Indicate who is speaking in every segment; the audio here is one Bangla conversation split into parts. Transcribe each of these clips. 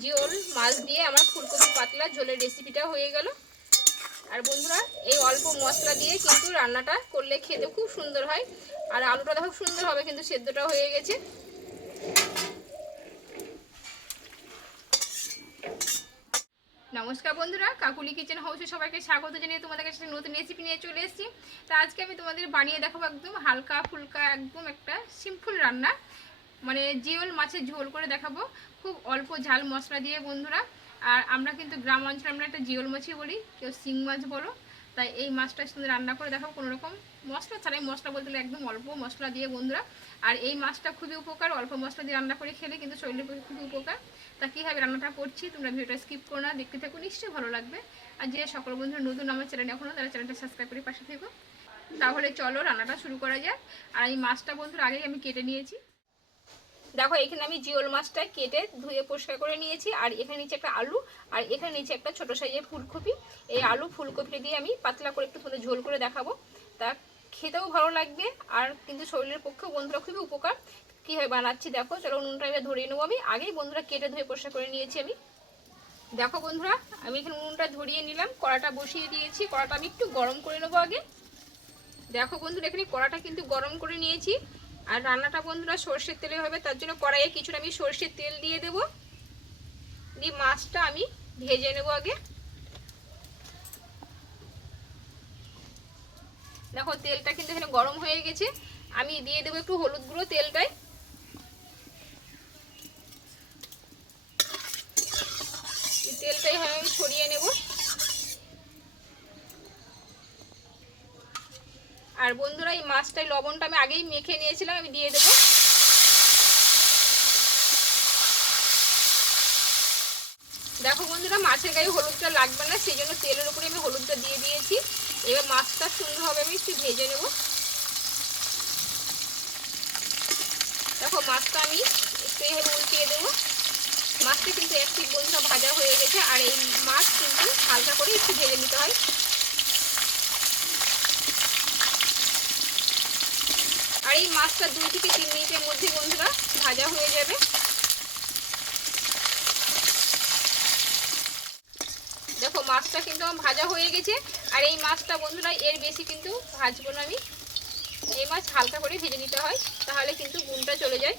Speaker 1: জিওল, মাছ দিয়ে আমার ফুলকপি পাতলা ঝোলের রেসিপিটা হয়ে গেল। আর বন্ধুরা, এই অল্প মশলা দিয়ে কিন্তু রান্নাটা করলে খেতে খুব সুন্দর হয়। আর আলুটা দেখো, সুন্দর হবে, কিন্তু সেদ্ধটা হয়ে গেছে। নমস্কার বন্ধুরা, কাকুলি কিচেন হাউসে সবাইকে স্বাগত জানিয়ে তোমাদের কাছে নতুন রেসিপি নিয়ে চলে এসেছি। তা আজকে আমি তোমাদের বানিয়ে দেখাবো একদম হালকা ফুলকা একদম একটা সিম্পল রান্না। মানে জিওল মাছের ঝোল করে দেখাবো। খুব অল্প ঝাল মশলা দিয়ে বন্ধুরা। আর আমরা কিন্তু গ্রাম অঞ্চলে আমরা একটা জিওল মাছই বলি, কেউ শিং মাছ বলো। তাই এই মাছটা সুন্দর রান্না করে দেখাবো কোনো রকম মশলা ছাড়াই। মশলা বলতে গেলে একদম অল্প মশলা দিয়ে বন্ধুরা। আর এই মাছটা খুবই উপকার, অল্প মশলা দিয়ে রান্না করে খেলে কিন্তু শরীরের পক্ষে খুবই উপকার। তা কীভাবে রান্নাটা করছি তোমরা ভিডিওটা স্কিপ করো না, দেখতে থাকো, নিশ্চয়ই ভালো লাগবে। আর যে সকল বন্ধুরা নতুন আমার চ্যানেল এখনও তারা চ্যানেলটা সাবস্ক্রাইব করে পাশে থেকো। তাহলে চলো রান্নাটা শুরু করা যাক। আর এই মাছটা বন্ধুরা আগেই আমি কেটে নিয়েছি। দেখো, এখানে আমি জিওল মাছটা কেটে ধুয়ে পরিষ্কার করে নিয়েছি, আর এখানে নিচে একটা আলু, আর এখানে নিচে একটা ছোটো সাইজের ফুলকপি। এই আলু ফুলকপিটা দিয়ে আমি পাতলা করে একটু তোমাদের ঝোল করে দেখাবো। তা খেতেও ভালো লাগবে, আর কিন্তু শরীরের পক্ষেও বন্ধুরা খুবই উপকার। কীভাবে বানাচ্ছি দেখো, চলো নুনটা এবার ধরিয়ে নেব আমি। আগেই বন্ধুরা কেটে ধুয়ে পরিষ্কার করে নিয়েছি আমি। দেখো বন্ধুরা, আমি এখানে নুনটা ধরিয়ে নিলাম, কড়াটা বসিয়ে দিয়েছি। কড়াটা আমি একটু গরম করে নেব আগে। দেখো বন্ধুরা, এখানে কড়াটা কিন্তু গরম করে নিয়েছি। আর রান্নাটা বন্ধুরা সর্ষের তেলে হবে, তার জন্য কড়াইয়ে কিছুটা আমি সর্ষের তেল দিয়ে দেব। দিয়ে মাছটা আমি ভেজে নেব আগে। দেখো তেলটা কিন্তু এখানে গরম হয়ে গেছে। আমি দিয়ে দেবো একটু হলুদ গুঁড়ো তেলটায় তেলটাই হয় আমি ছড়িয়ে নেব আর বন্ধুরা, এই মাছটাই লবণটা আমি আগেই মেখে নিয়েছিলাম, আমি দিয়ে দেবো। দেখো বন্ধুরা, মাছের গায়ে হলুদটা লাগবে না, সেই জন্য তেলের উপরে আমি হলুদটা দিয়ে দিয়েছি। এবার মাছটা সুন্দরভাবে আমি একটু ভেজে নেব। দেখো, মাছটা আমি একটু এভাবে উল্টিয়ে দেবো। মাছটা কিন্তু একটি বন্ধুরা ভাজা হয়ে গেছে, আর এই মাছ কিন্তু হালকা করে একটু ভেজে নিতে হয়। আর এই মাছটা দুই থেকে তিন মিনিটের মধ্যে বন্ধুরা ভাজা হয়ে যাবে। দেখো, মাছটা কিন্তু আমার ভাজা হয়ে গেছে। আর এই মাছটা বন্ধুরা, এর বেশি কিন্তু ভাজবো না আমি। এই মাছ হালকা করে ভেজে নিতে হয়, তাহলে কিন্তু গুণটা চলে যায়।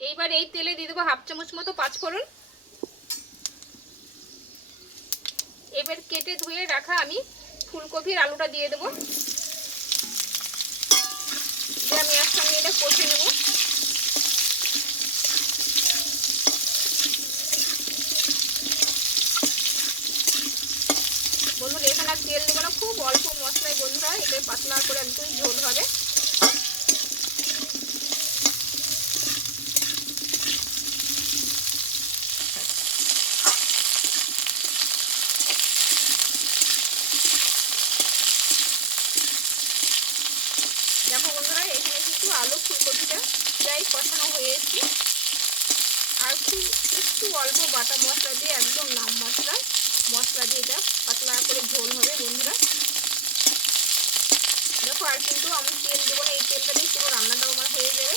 Speaker 1: এইবার এই তেলে দিয়ে দেবো হাফ চামচ মতো পাঁচ পাঁচফোড়ন। এবার কেটে ধুয়ে রাখা আমি ফুলকপির আলুটা দিয়ে দেবো। দিয়ে আমি একসঙ্গে এটা কষে নেব। বন্ধুরা, এখানে তেল দেবো না, খুব অল্প মশলায় বন্ধুরা এটা পাতলা করে একদম ঝোল হবে দেখো বন্ধুরা আলু ফুলকপিটা প্রায় কষানো হয়ে এসছে আর খুব একটু অল্প বাটা মশলা দিয়ে একদম নাম মশলা। মশলা দিয়ে এটা পাতলা করে ঝোল হবে বন্ধুরা। দেখো, আর কিন্তু আমি তেল দেবো না, এই তেলটা দিয়ে পুরো রান্নাটাও আমার হয়ে যাবে।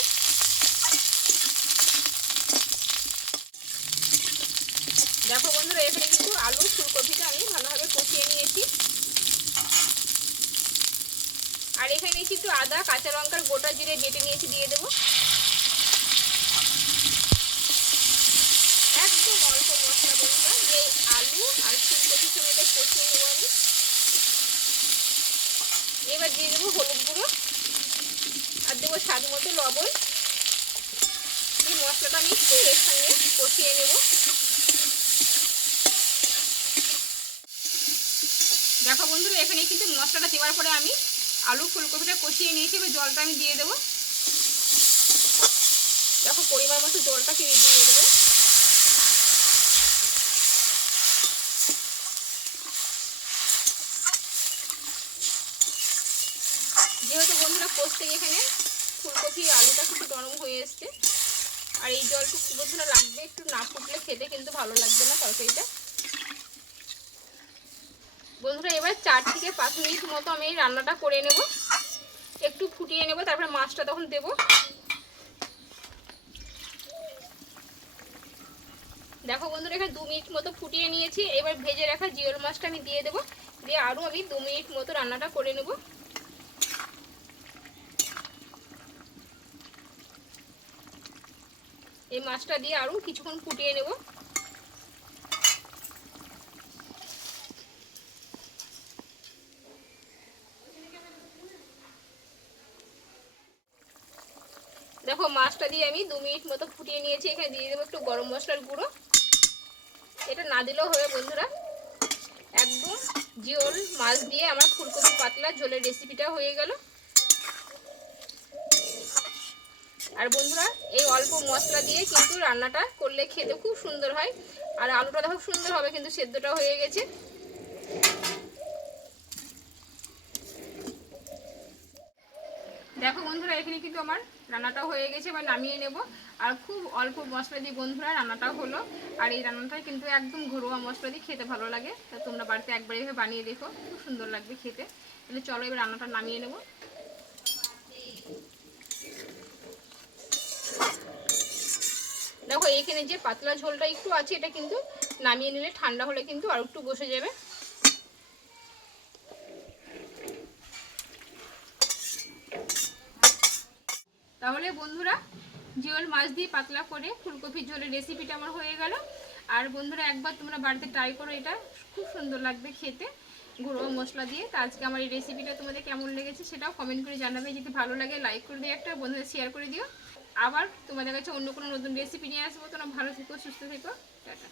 Speaker 1: দেখো বন্ধুরা, এখানে কিন্তু আলু ফুলকপিটা আমি ভালোভাবে কষিয়ে নিয়েছি আর এখানে নিয়েছি একটু আদা, কাঁচা লঙ্কার গোটা জিরে বেটে নিয়েছি, দিয়ে দেবো। একদম অল্প মশলা বন্ধুরা যে আলু আর ফুলকপির সঙ্গে এটা কষিয়ে নেব আমি। এবার দিয়ে দেবো হলুদ গুঁড়ো আর দেবো স্বাদ মতো লবণ। এই মশলাটা একটু এর সঙ্গে কষিয়ে নেব। দেখো বন্ধুরা, এখানে কিন্তু মশলাটা দেওয়ার পরে আমি আলু ফুলকপিটা কষিয়ে নিয়েছি, এবার জলটা আমি দিয়ে দেবো। দেখো পরিমাণ মতো জলটা কি দিয়ে দেবো। যেহেতু বন্ধুরা কষতে এখানে ফুলকপি আলুটা কিন্তু গরম হয়ে এসছে। আর এই জলটুকু বন্ধুরা লাগবে একটু না ফুটলে খেতে কিন্তু ভালো লাগবে না তরকারিটা। বন্ধুরা, এবার চার থেকে পাঁচ মিনিট মতো আমি রান্নাটা করে নেব। একটু ফুটিয়ে নেব, তারপরে মাছটা তখন দেব। দেখো বন্ধুরা, এখানে দু মিনিট মতো ফুটিয়ে নিয়েছি। এবার ভেজে রাখা জিওল মাছটা আমি দিয়ে দেবো। দিয়ে আরও আমি দু মিনিট মতো রান্নাটা করে নেব। এই মাছটা দিয়ে আরও কিছুক্ষণ ফুটিয়ে নেব। দেখো মাছটা দিয়ে আমি দু মিনিট মতো ফুটিয়ে নিয়েছি, এখানে দিয়ে দেবো একটু গরম মশলার গুঁড়ো। এটা না দিলেও হবে বন্ধুরা। একদম জিওল মাছ দিয়ে আমার ফুলকপি পাতলা ঝোলের রেসিপিটা হয়ে গেল। আর বন্ধুরা, এই অল্প মশলা দিয়ে কিন্তু রান্নাটা করলে খেতে খুব সুন্দর হয়। আর আলুটা দেখো সুন্দর হবে, কিন্তু সেদ্ধটা হয়ে গেছে। দেখো বন্ধুরা, এখানে কিন্তু আমার রান্নাটা হয়ে গেছে, এবার নামিয়ে নেব। আর খুব অল্প মশলা দিয়ে বন্ধুরা রান্নাটা হলো। আর এই রান্নাটা কিন্তু একদম ঘরোয়া মশলা দিয়ে খেতে ভালো লাগে। তা তোমরা বাড়িতে একবার এভাবে বানিয়ে দেখো, খুব সুন্দর লাগবে খেতে। তাহলে চলো এবার রান্নাটা নামিয়ে নেব। দেখো, এখানে যে পাতলা ঝোলটা একটু আছে, এটা কিন্তু নামিয়ে নিলে ঠান্ডা হলে কিন্তু আর একটু বসে যাবে। তাহলে বন্ধুরা জিওল মাছ দিয়ে পাতলা করে ফুলকপির ঝোলের রেসিপিটা আমার হয়ে গেল। আর বন্ধুরা, একবার তোমরা বাড়িতে ট্রাই করো, এটা খুব সুন্দর লাগবে খেতে। গুঁড়ো মশলা দিয়ে। তো আজকে আমার এই রেসিপিটা তোমাদের কেমন লেগেছে সেটাও কমেন্ট করে জানাবে। যদি ভালো লাগে লাইক করে দিও একটা, বন্ধুদের শেয়ার করে দিও। আবার তোমাদের কাছে অন্য কোনো নতুন রেসিপি নিয়ে আসব। তোমরা ভালো থেকো, সুস্থ থেকো। টাটা।